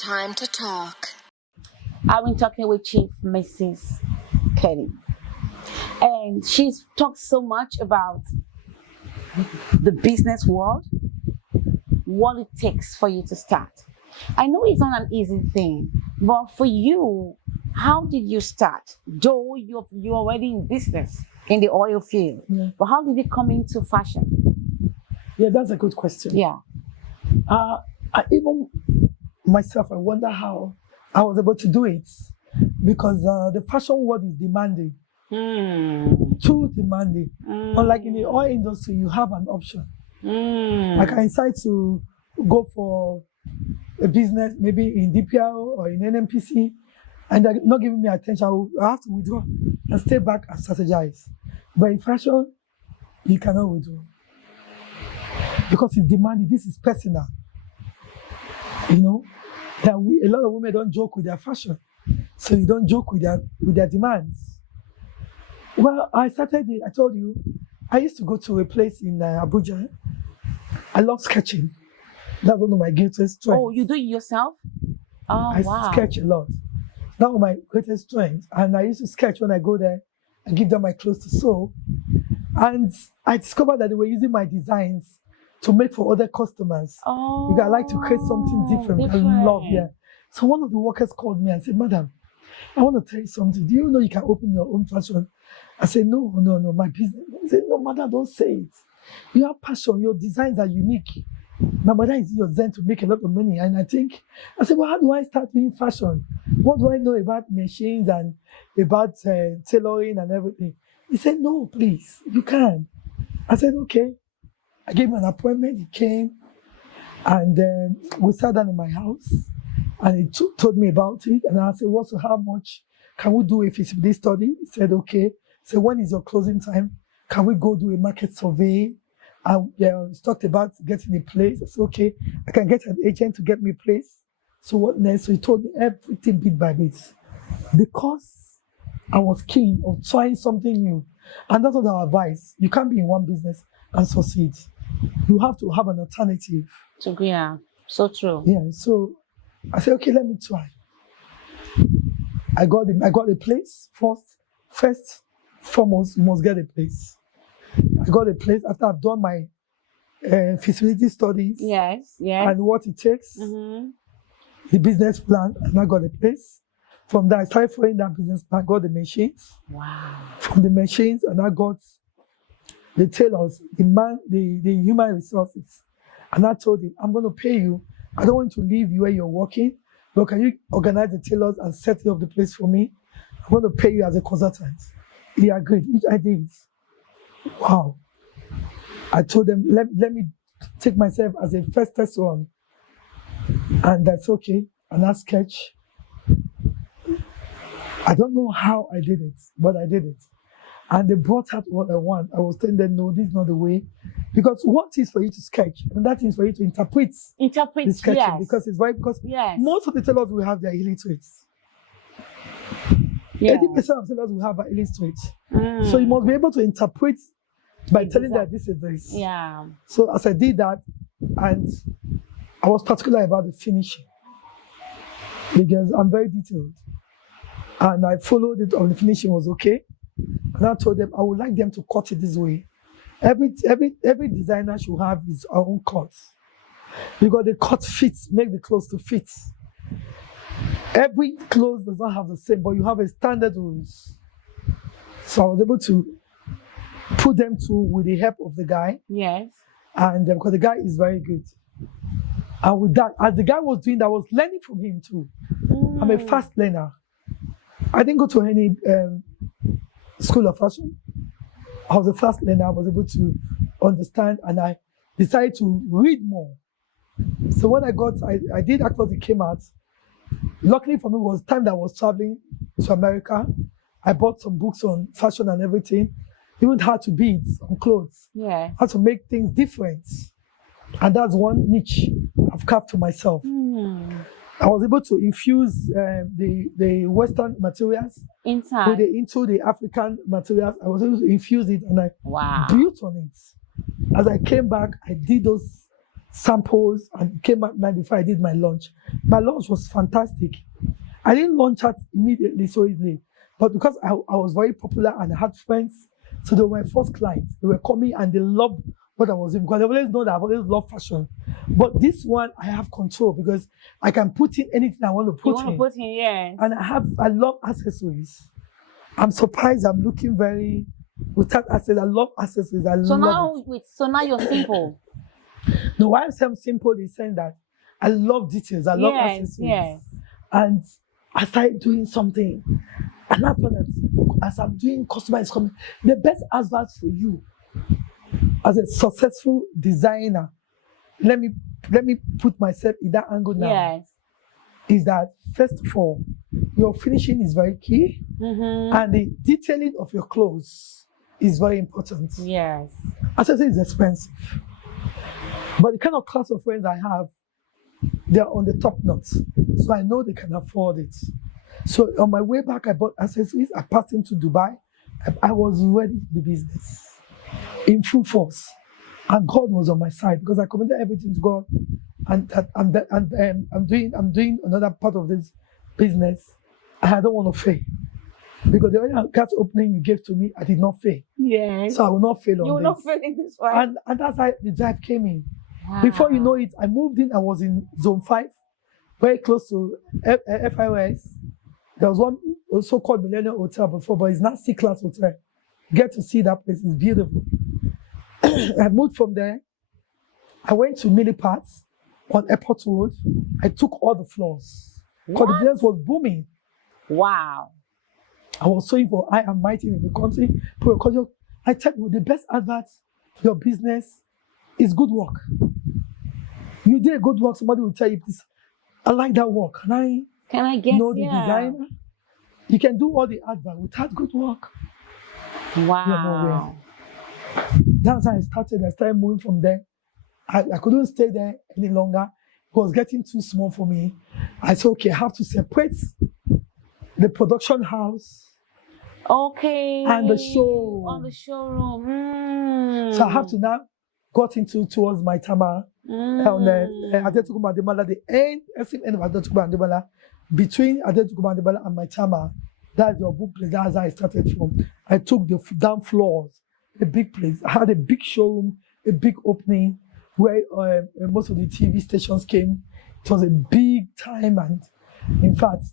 time to talk. I've been talking with Chief Mrs. Kaine, and she's talked so much about the business world, what it takes for you to start. I know it's not an easy thing, but for you, how did you start? Though you're already in business in the oil field, but how did it come into fashion? Yeah, that's a good question. Yeah. Even myself, I wonder how I was able to do it, because the fashion world is demanding, too demanding. Unlike in the oil industry, you have an option. Like I decide to go for a business, maybe in DPR or in NMPC, and they're not giving me attention. I have to withdraw and stay back and strategize. But in fashion, you cannot withdraw, because it's demanding. This is personal. You know, that a lot of women don't joke with their fashion, so you don't joke with their demands. Well, I told you, I used to go to a place in Abuja. I love sketching. That's one of my greatest strengths. Oh, you do it yourself? Oh, I sketch a lot. That was my greatest strength. And I used to sketch when I go there and give them my clothes to sew. And I discovered that they were using my designs to make for other customers. Oh, because I like to create something different. I love, So one of the workers called me and said, "Madam, I want to tell you something. Do you know you can open your own fashion?" I said, no, my business. He said, "No, madam, don't say it. You have passion. Your designs are unique. My mother is in your zen to make a lot of money." And I said, "Well, how do I start doing fashion? What do I know about machines and about tailoring and everything?" He said, "No, please, you can." I said, "Okay." I gave him an appointment. He came, and we sat down in my house, and he told me about it. And I said, "So how much can we do a feasibility study?" He said, "Okay." So when is your closing time? Can we go do a market survey? And he talked about getting a place. I said, "Okay, I can get an agent to get me a place." So what next? So he told me everything bit by bit, because I was keen on trying something new. And that's what our advice. You can't be in one business and succeed. You have to have an alternative. So yeah, so true. Yeah, so I said, "Okay, let me try." I got a place first, foremost, you must get a place. I got a place after I've done my feasibility studies. Yes. And what it takes, the business plan, and I got a place. From there, I started following that business plan. I got the machines. Wow. From the machines, and I got the tailors, the human resources. And I told him, "I'm going to pay you. I don't want to leave you where you're working, but can you organize the tailors and set up the place for me? I'm going to pay you as a consultant." He agreed, which I did. Wow. I told them, let me take myself as a first test run. And that's okay. And I sketch. I don't know how I did it, but I did it. And they brought out what I want. I was telling them, "No, this is not the way." Because what is for you to sketch, and that is for you to interpret the sketching. Yes. Because most of the tailors we have, they're illiterate. Yes. 80% of tailors we have are illiterate. So you must be able to interpret by telling that this is this. Yeah. So as I did that, and I was particular about the finishing, because I'm very detailed. And I followed it on the finishing was okay. And I told them I would like them to cut it this way. Every designer should have his own cut, because the cut fits, make the clothes to fit. Every clothes does not have the same, but you have a standard rules. So I was able to put them through with the help of the guy. Yes. And because the guy is very good. And with that, as the guy was doing that, I was learning from him too. I'm a fast learner. I didn't go to any school of fashion. I was a fast learner. I was able to understand, and I decided to read more. So when I did actually came out. Luckily for me, it was time that I was traveling to America. I bought some books on fashion and everything. Even how to bead on clothes. Yeah. How to make things different. And that's one niche I've carved to myself. I was able to infuse the Western materials into the African materials. I was able to infuse it, and I built on it. As I came back, I did those samples and came at night before I did my launch. My launch was fantastic. I didn't launch it immediately so easily, but because I was very popular and I had friends, so they were my first clients. They were coming and they loved what I was doing because I always know that I've always loved fashion. But this one I have control because I can put in anything I want to put in. Yeah. And I love accessories. I'm surprised I'm looking very without accessories. I love accessories. So now you're simple. No, why I'm saying simple is saying that I love details. I love accessories. Yes. And I started doing something. And I found that as I'm doing customized coming, the best advice for you as a successful designer, let me put myself in that angle now. Yes. Is that first of all, your finishing is very key, and the detailing of your clothes is very important. Yes. Accessories is expensive, but the kind of class of friends I have, they're on the top notch, so I know they can afford it. So on my way back, I bought accessories. I passed into Dubai. I was ready for the business in full force, and God was on my side because I committed everything to God. And I'm doing another part of this business, and I don't want to fail because the only cash opening you gave to me, I did not fail. Yes. So I will not fail on this. You will not fail in this one. And that's how the drive came in. Wow. Before you know it, I moved in. I was in Zone 5, very close to FIOS. There was one also called Millennium Hotel before, but it's not C-class hotel. Get to see that place. It's beautiful. I moved from there. I went to Milliparts on Airport Road. I took all the floors. Because the business was booming. Wow. I was sewing for I Am Mighty in the country. I tell you, the best advert for your business is good work. You did good work, somebody will tell you, please, I like that work. Can I get the designer? You can do all the advert without good work. Wow. That's how I started. I started moving from there. I couldn't stay there any longer. It was getting too small for me. I said, okay, I have to separate the production house. Okay. And the showroom. On the showroom. So I have to now got into towards my Tama. On Adetuku Mandebala, the end of Adetuku Mandebala, between Adetuku Mandebala and my Tama. That's your book place. That's how I started from. I took the down floors, a big place. I had a big showroom, a big opening where most of the TV stations came. It was a big time, and in fact,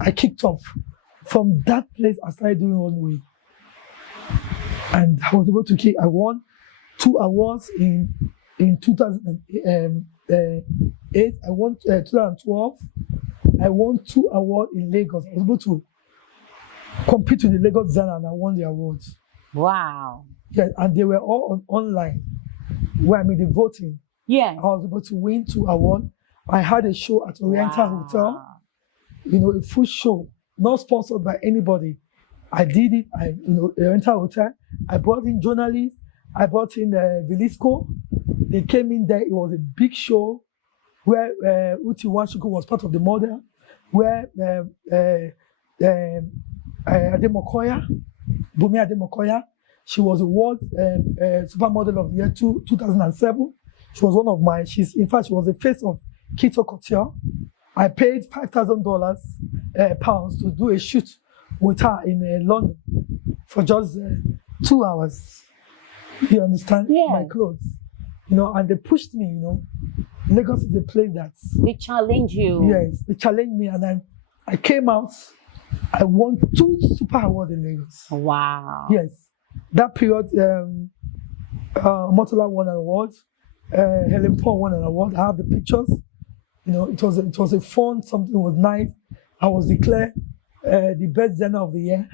I kicked off. From that place, I started doing one way. And I was able to kick. I won 2 awards in 2008. I won 2012. I won 2 awards in Lagos. I was able to compete with the Lagos designer and I won the awards. Wow. Yeah, and they were all online where I made the voting. Yeah. I was able to win 2 awards. I had a show at Oriental Hotel, a full show, not sponsored by anybody. I did it, Oriental Hotel. I brought in journalists. I brought in Velisco. They came in there. It was a big show where Uti Wanshuku was part of the model, where Ademokoya, Bumi Ademokoya, she was a world supermodel of the year 2007. She was one of my, she was the face of Keto Couture. I paid $5,000 pounds to do a shoot with her in London for just 2 hours. You understand? Yeah. My clothes. And they pushed me, Lagos is a place that's... They challenge you. Yes, they challenged me, and I came out. I won 2 super awards in Lagos. Wow. Yes. That period, Motola won an award. Helen Paul won an award. I have the pictures. It was a fun, something was nice. I was declared the best designer of the year.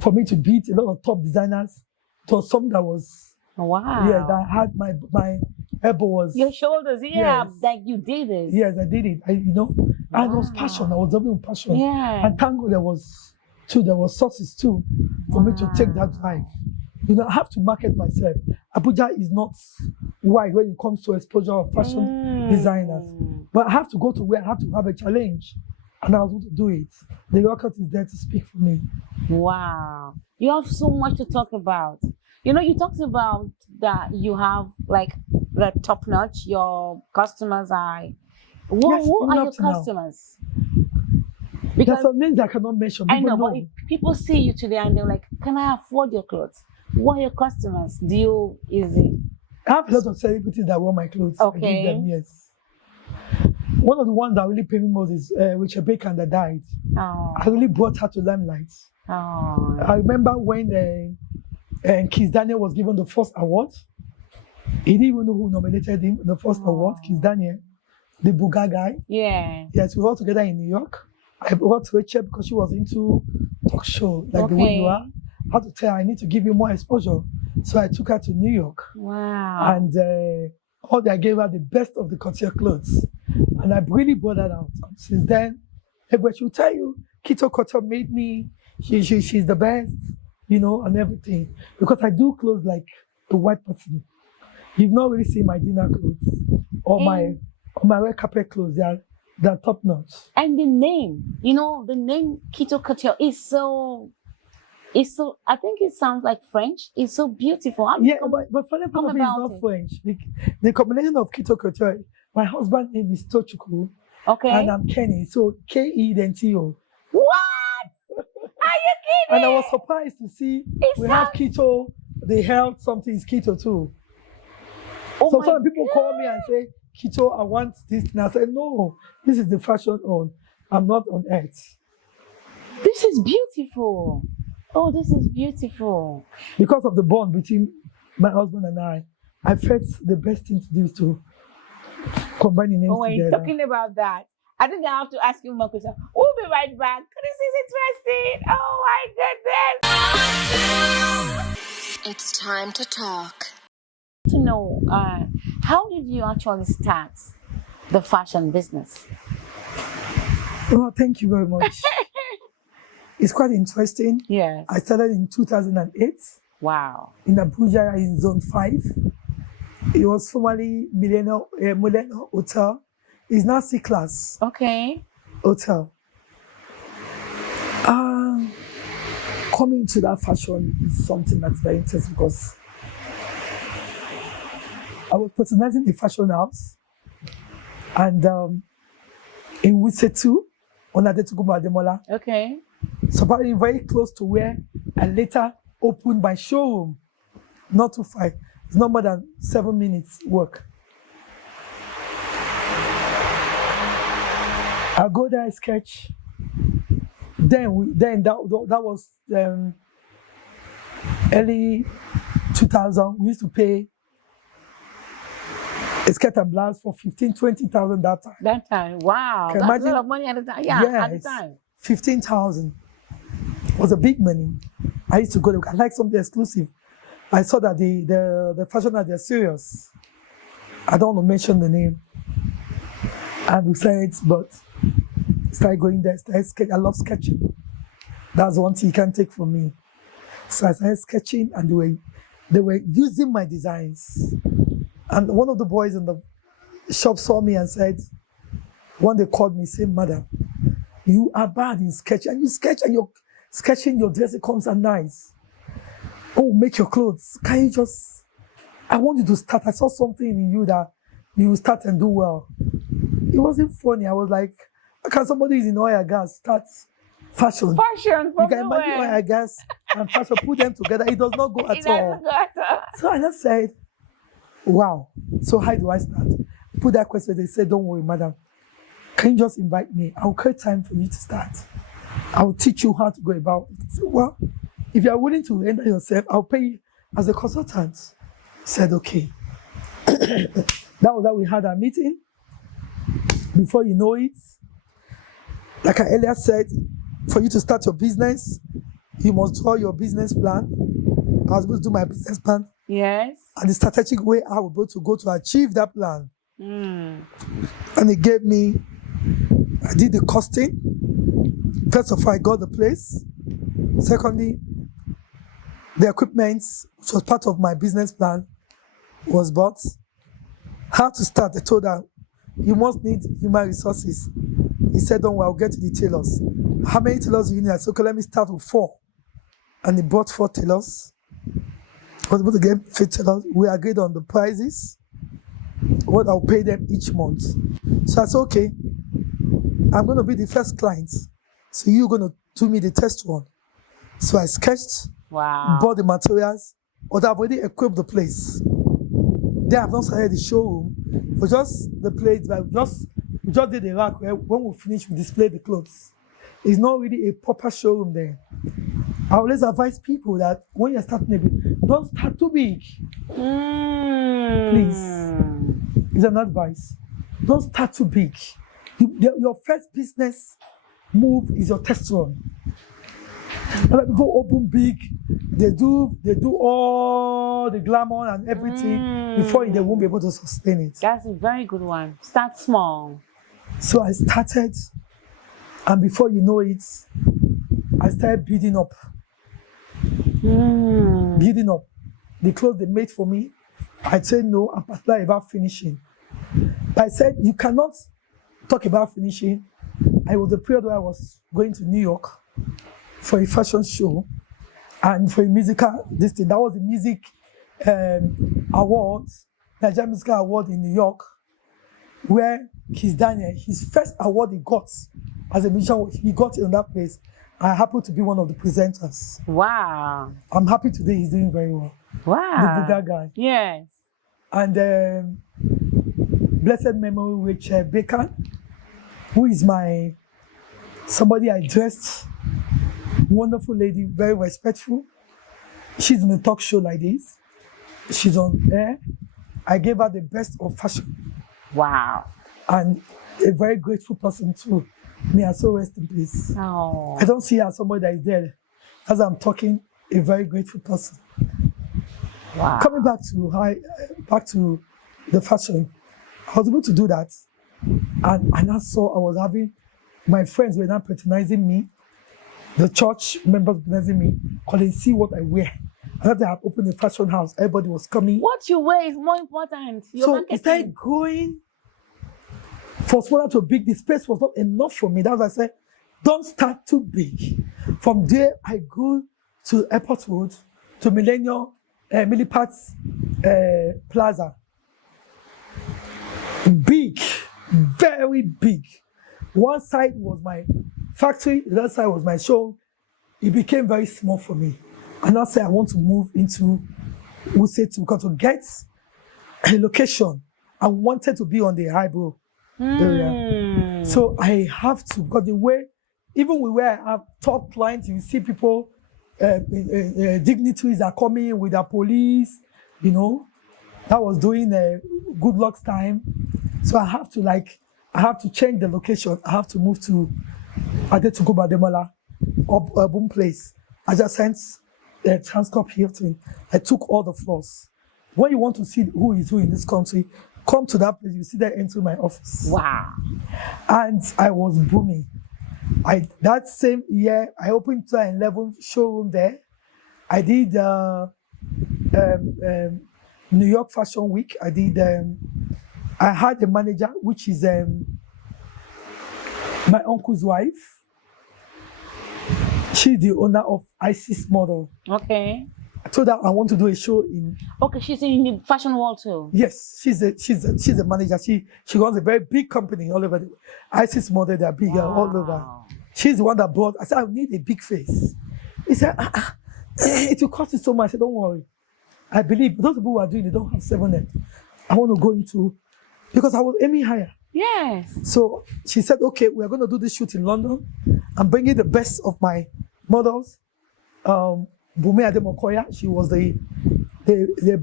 For me to beat a lot of top designers, it was something that was... Wow. Yeah, that had my elbow was... Your shoulders, yeah, yes. Like you did it. Yes, I did it. And it was passion. I was double with passion. Yeah. And thank God there was sources too for me to take that drive. I have to market myself. Abuja is not wide when it comes to exposure of fashion designers. But I have to go to where I have to have a challenge. And I was able to do it. The record is there to speak for me. Wow. You have so much to talk about. You talked about that you have like like top notch? Your customers are. Yes, Who are even your up to now. customers? There's Because some names I cannot mention. I People know, but if people see you today and they're like, "Can I afford your clothes?" What are your customers? Is it I have a lot of celebrities that wear my clothes. I give them, yes. One of the ones that really paid me most is Richard Baker that died. Oh. I really brought her to limelight. Oh. I remember when Kiss Daniel was given the first award. He didn't even know who nominated him the first award. Kiss Daniel, the Buga guy. Yeah. Yes, we were all together in New York. I brought Rachel because she was into talk show, like the way you are. I had to tell her I need to give you more exposure. So I took her to New York. Wow. And I gave her the best of the couture clothes. And I really brought that out. Since then, everybody will tell you, Kito Couture made me, she's the best, you know, and everything. Because I do clothes like a white person. You've not really seen my dinner clothes or my red carpet clothes. They're top notch. And the name, the name Kito Couture is so, I think it sounds like French. It's so beautiful. But funny part of it is not French. The combination of Kito Couture, my husband's name is Tochukwu. Okay. And I'm Kaine. So K-E then T-O. What? Are you kidding? And I was surprised to see have Keto, the health something is Keto too. Oh, so some people call me and say, Keto, I want this. And I say, no, this is the fashion on. I'm not on Earth. This is beautiful. Oh, this is beautiful. Because of the bond between my husband and I felt the best thing to do is to combine the names together. Talking about that, I think I have to ask you one question. We'll be right back. This is interesting. Oh my goodness. It's time to talk. To know, how did you actually start the fashion business? Well, thank you very much. It's quite interesting. Yes. I started in 2008. Wow. In Abuja in Zone 5. It was formerly Millennium Hotel. It's now C-Class. Okay. Hotel. Coming to that fashion is something that's very interesting because I was patronizing the fashion house and in Wuse 2 on Adetugumo Ademola. Okay. So probably very close to where I later opened my showroom. Not too far. It's not more than 7 minutes work. I'll go there, I sketch. Then that was early 2000. We used to pay a skirt and blouse for 15,000-20,000 that time. That time, wow. That's a lot of money at the time. Yeah, yes, at the time. 15,000 was a big money. I used to go there. I like something exclusive. I saw that the fashion house, they're serious. I don't want to mention the name. And we said, but started going there. I love sketching. That's one thing you can't take from me. So I started sketching, and they were using my designs. And one of the boys in the shop saw me and said, one day called me, said, "Madam, you are bad in sketching. And you sketch and you're sketching your dress, it comes out nice. Oh, make your clothes. Can you just, I want you to start. I saw something in you that you will start and do well." It wasn't funny. I was like, how can somebody who's in oil and gas start fashion? Fashion, you can imagine oil and gas and fashion, put them together. It does not go at all. So I just said, wow. So how do I start? Put that question. They said, don't worry, madam. Can you just invite me? I'll create time for you to start. I'll teach you how to go about it. I said, well, if you are willing to render yourself, I'll pay you as a consultant. I said, okay. That was how we had our meeting. Before you know it, like I earlier said, for you to start your business, you must draw your business plan. I was supposed to do my business plan. Yes. And the strategic way I was able to go to achieve that plan. Mm. And it gave me, I did the costing. First of all, I got the place. Secondly, the equipment, which was part of my business plan, was bought. How to start? I told her, you must need human resources. He said, don't worry, I'll get to the tailors. How many tailors do you need? I said, okay, let me start with 4. And he bought 4 tailors. I was able to get 5 tailors. We agreed on the prices. what I'll pay them each month. So I said, okay, I'm going to be the first client. So you're going to do me the test run. So I sketched, bought the materials, but I've already equipped the place. Then I've not started the showroom, but just the place, we just did the rack where when we finish, we display the clothes. It's not really a proper showroom there. I always advise people that when you're starting a business, don't start too big. Please. It's an advice. Don't start too big. Your first business move is your test run. Like people open big, they do all the glamour and everything before they won't be able to sustain it. That's a very good one. Start small. So I started, and before you know it, I started building up. Building up. The clothes they made for me, I said no, I'm particular about finishing. But I said, you cannot talk about finishing. I was the period where I was going to New York for a fashion show and for a musical this thing. That was the music awards, Nigerian Musical Award in New York, where Kiss Daniel, his first award he got as a musician, he got it in that place. I happened to be one of the presenters. Wow. I'm happy today he's doing very well. Wow. The Buga guy. Yes. And blessed memory with Baker, who is somebody I dressed, wonderful lady, very respectful. She's in a talk show like this. She's on air. I gave her the best of fashion. Wow. And a very grateful person too. May I so rest in peace. Oh. I don't see her as somebody that is dead. As I'm talking, a very grateful person. Wow. Coming back to the fashion, I was able to do that. And I saw I was having, my friends were now patronizing me. The church members patronizing me because they see what I wear. I thought I had opened a fashion house. Everybody was coming. What you wear is more important. So it started growing. For smaller to big, the space was not enough for me. That's why I said, don't start too big. From there, I go to Airport Road, to Millennium, Millipart Plaza. Big, very big. One side was my factory, the other side was my show. It became very small for me. And I said, I want to move into Wuse because to get a location, I wanted to be on the highbrow area. So I have to, because the way, even where I have top clients, you see people, dignitaries are coming with their police, you know. That was during Good Luck's time. So I have to change the location. I have to move to Adetuko Bademola, Urban Place, adjacent Transcorp Hilton. I took all the floors. When you want to see who is who in this country, come to that place, you see that enter my office. Wow. And I was booming. That same year, I opened 2011 showroom there. I did New York Fashion Week. I had a manager, which is my uncle's wife. She's the owner of ISIS Model. Okay. I told her I want to do a show in. Okay, she's in the fashion world too. Yes, she's a manager. She runs a very big company all over the ISIS Model. They're bigger all over. She's the one that brought. I said I need a big face. He said it will cost you so much. I said don't worry. I believe those people who are doing it don't have 7 head. I want to go into because I was aiming higher. Yes. So she said, okay, we are going to do this shoot in London. I'm bringing the best of my models. Bume Ademokoya, she was the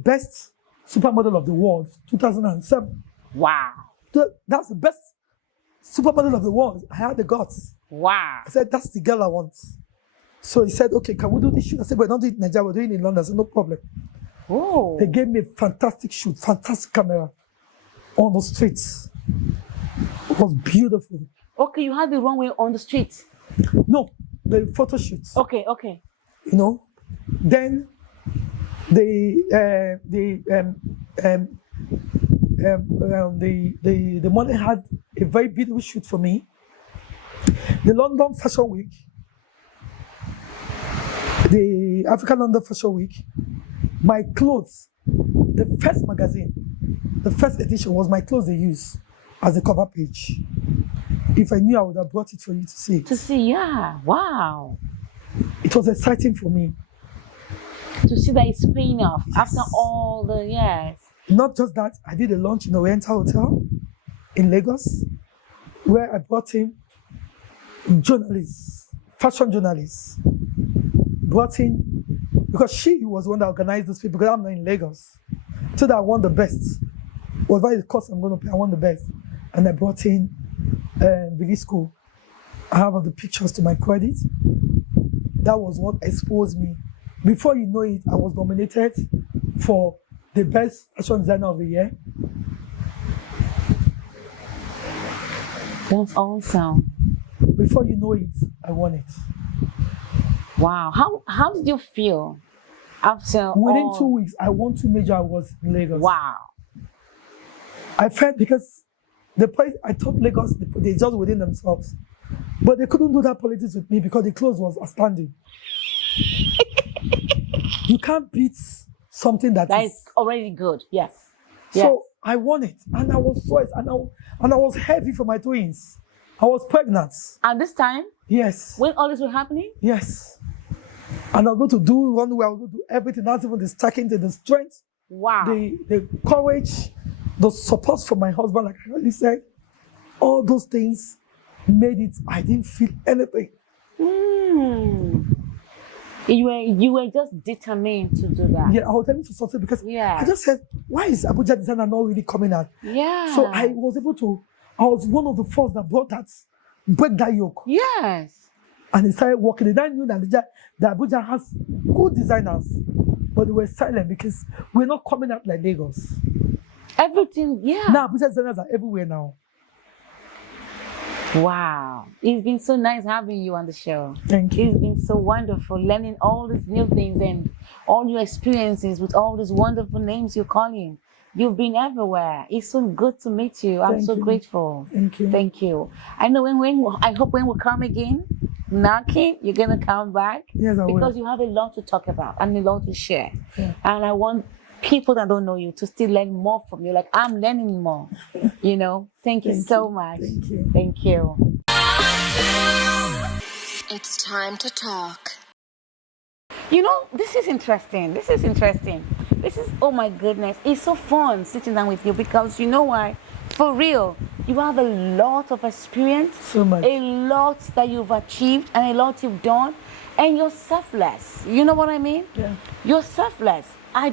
best supermodel of the world, 2007. Wow. That's the best supermodel of the world. I had the guts. Wow. I said, that's the girl I want. So he said, okay, can we do this shoot? I said, we're not doing it in Nigeria, we're doing it in London. I said, no problem. Oh. They gave me a fantastic shoot, fantastic camera on the streets. It was beautiful. Okay, you had the runway on the street. No, the photo shoots. Okay. You know, then the model had a very beautiful shoot for me. The London Fashion Week, the African London Fashion Week, my clothes, the first magazine the first edition was my clothes they use as a cover page. If I knew, I would have brought it for you to see. To see, yeah. Wow. It was exciting for me. To see that it's paying off after all the years. Not just that, I did a launch in Oriental Hotel in Lagos, where I brought in journalists, fashion journalists. Brought in, because she was the one that organized this people, because I'm not in Lagos. So that I want the best. Whatever it costs, I'm going to pay, I want the best. And I brought in Vili School. I have all the pictures to my credit. That was what exposed me. Before you know it, I was nominated for the best fashion designer of the year. That's awesome. Before you know it, I won it. Wow. How did you feel after Within 2 weeks, I won 2 major awards in Lagos. Wow. I felt because the place, I thought Lagos, they just within themselves. But they couldn't do that politics with me because the clothes was outstanding. You can't beat something that is already good. Yes. So yes. I won it, and I was so and I was heavy for my twins. I was pregnant. At this time? Yes. When all this was happening? Yes. And I was going to do one way, I was going to do everything, not even the stacking, the strength, wow, the courage, the support from my husband, like I already said. All those things made it, I didn't feel anything. You were just determined to do that. Yeah, I was able to succeed because I just said, why is Abuja designer not really coming out? Yeah. So I was one of the first that brought that, break that yoke. Yes. And it started working. And I knew that Abuja has good designers, but they were silent because we're not coming out like Lagos. Everything, yeah. Now Abuja designers are everywhere now. Wow. It's been so nice having you on the show. Thank you. It's been so wonderful learning all these new things and all your experiences with all these wonderful names you're calling. You've been everywhere. It's so good to meet you. I'm so grateful. Thank you. Thank you. I know I hope when we come again, knocking, you're going to come back. Yes, I will. Because you have a lot to talk about and a lot to share. Yeah. And I want people that don't know you to still learn more from you. Like I'm learning more, you know. Thank you so much. Thank you. Thank you. It's time to talk. You know, this is interesting. This is, oh my goodness. It's so fun sitting down with you because you know why? For real, you have a lot of experience. So much. A lot that you've achieved and a lot you've done. And you're selfless. You know what I mean? Yeah. You're selfless. I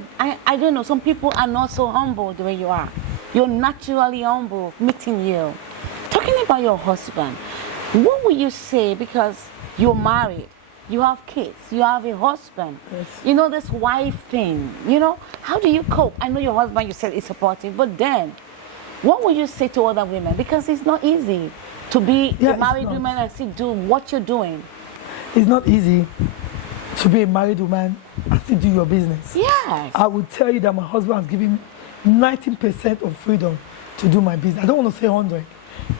don't know. Some people are not so humble the way you are. You're naturally humble meeting you. Talking about your husband, what would you say? Because you're married, you have kids, you have a husband. Yes. You know, this wife thing, you know, how do you cope? I know your husband, you said, is supportive, but then what would you say to other women? Because it's not easy to be a married woman and still do what you're doing. It's not easy to be a married woman and still do your business. Yes. I would tell you that my husband has given 19% of freedom to do my business. I don't want to say 100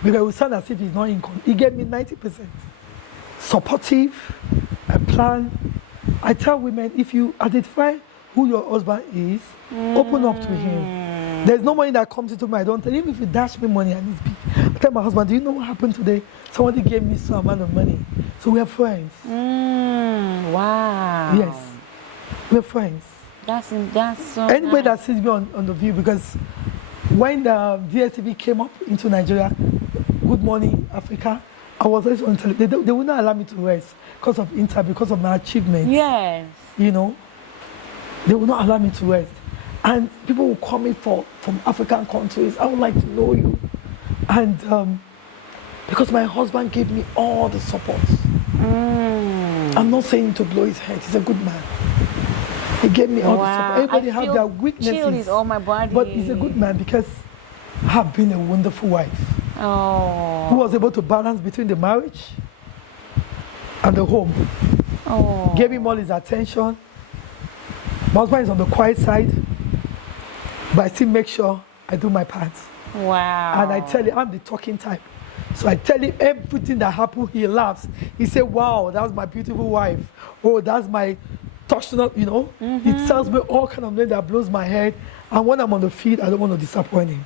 because it will sound as if he's not in control. He gave me 90%. Supportive, a plan. I tell women, if you identify who your husband is, open up to him. There's no money that comes into me. I don't tell. Even if you dash me money and it's big, I tell my husband, do you know what happened today? Somebody gave me some amount of money. So we are friends. Wow. Yes. We're friends. That's so Anybody nice. that sees me on the View, because when the DSTV came up into Nigeria, Good Morning Africa, I was always on television. They would not allow me to rest because of interview, because of my achievements. Yes. You know, they would not allow me to rest. And people will call me from African countries. I would like to know you. And because my husband gave me all the support. I'm not saying to blow his head. He's a good man. He gave me all the support. Everybody have their weaknesses. Chills all my body. But he's a good man because I have been a wonderful wife. Oh. Who was able to balance between the marriage and the home. Oh. Gave him all his attention. My husband is on the quiet side, but I still make sure I do my part. Wow. And I tell him, I'm the talking type. So I tell him everything that happened, he laughs. He said, wow, that's my beautiful wife. Oh, that's my touch, you know. He tells me all kind of things that blows my head. And when I'm on the field, I don't want to disappoint him.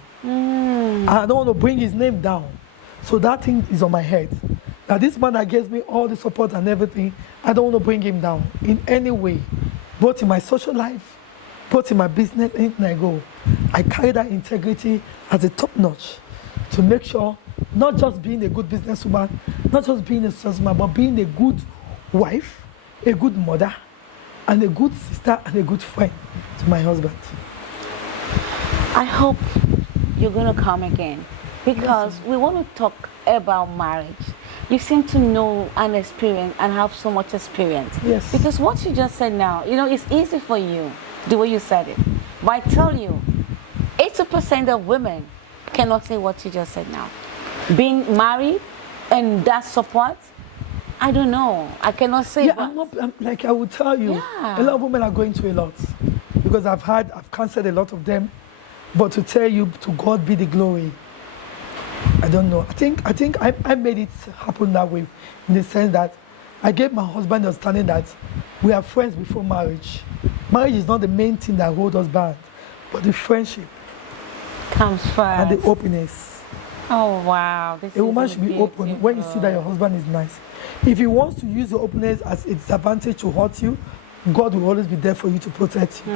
I don't want to bring his name down. So that thing is on my head. Now this man that gives me all the support and everything, I don't want to bring him down in any way. Both in my social life, both in my business, anything I go. I carry that integrity as a top notch to make sure not just being a good businesswoman, not just being a saleswoman, but being a good wife, a good mother, and a good sister and a good friend to my husband. I hope you're going to come again because we want to talk about marriage. You seem to know and experience and have so much experience. Yes. Because what you just said now, it's easy for you the way you said it. But I tell you, 80% of women cannot say what you just said now. Being married and that support, I don't know. I cannot say. Yeah, like I will tell you, a lot of women are going through a lot because I've counseled a lot of them. But to tell you, to God be the glory. I don't know. I think I made it happen that way, in the sense that I gave my husband the understanding that we are friends before marriage. Marriage is not the main thing that holds us back, but the friendship comes first and the openness. Oh wow! A woman should be open when you see that your husband is nice. If he wants to use your openness as a disadvantage to hurt you, God will always be there for you to protect you.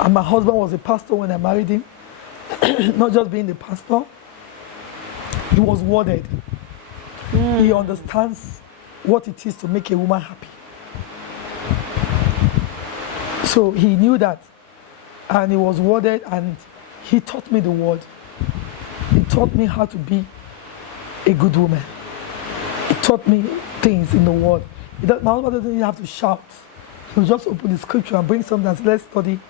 And my husband was a pastor when I married him. Not just being the pastor, he was worded. He understands what it is to make a woman happy. So he knew that, and he was worded, and he taught me the word. He taught me how to be a good woman. He taught me things in the word. My husband doesn't even have to shout. He'll just open the scripture and bring something and say, let's study.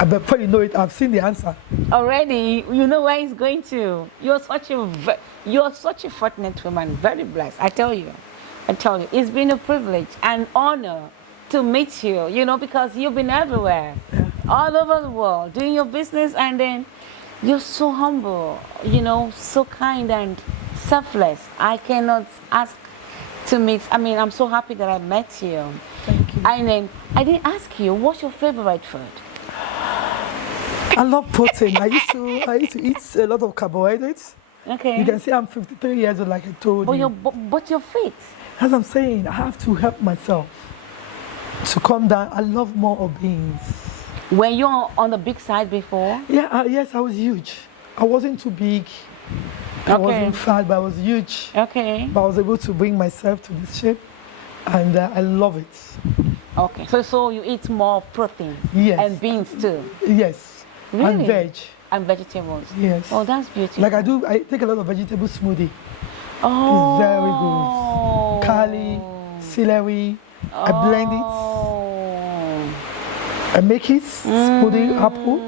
And before you know it, I've seen the answer. Already, you know where he's going to. You're such a fortunate woman, very blessed. I tell you, it's been a privilege and honor to meet you. Because you've been everywhere, all over the world, doing your business, and then you're so humble. So kind and selfless. I cannot ask to meet. I'm so happy that I met you. Thank you. And then I didn't ask you, what's your favorite food? I love protein. I used to eat a lot of carbohydrates. Okay. You can see I'm 53 years old, like I told you. But you're fit. As I'm saying, I have to help myself to calm down. I love more of beans. Were you on the big side before? Yeah. Yes, I was huge. I wasn't too big. I wasn't fat, but I was huge. Okay. But I was able to bring myself to this shape, and I love it. Okay. So you eat more protein. Yes. And beans too. Yes. Really? And veg. And vegetables. Yes. Oh, that's beautiful. Like I take a lot of vegetable smoothie. Oh. It's very good. Kale, celery. I blend it. I make it smoothie apple.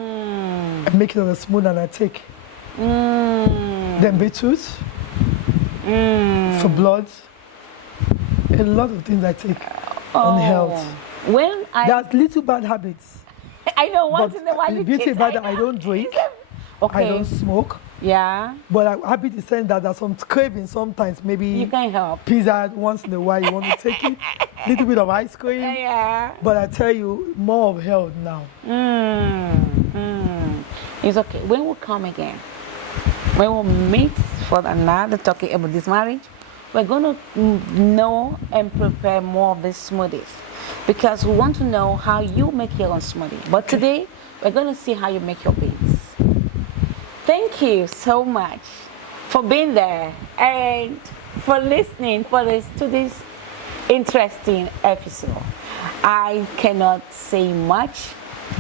I make it on a spoon and I take. Then beetroot for blood. A lot of things I take on health. There's little bad habits. I know once in a while. The beauty about that, I don't drink. Okay. I don't smoke. Yeah. But I'm happy to say that there's some cravings sometimes. Maybe you can help. Pizza once in a while you want to take it. Little bit of ice cream. Yeah. But I tell you, more of health now. It's okay. When we come again, when we meet for another talking about this marriage, we're going to know and prepare more of these smoothies. Because we want to know how you make your own smoothie. But today, we're going to see how you make your beans. Thank you so much for being there and for listening to this interesting episode. I cannot say much.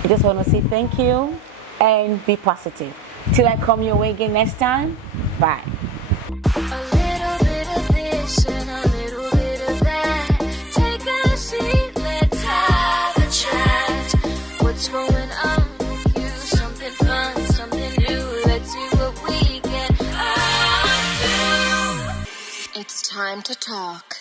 I just want to say thank you and be positive. Till I come your way again next time, bye. A little bit of this and a little bit of that. Take a seat, let's have a chat. What's going on with you? Something fun, something new. Let's see what we can do. It's time to talk.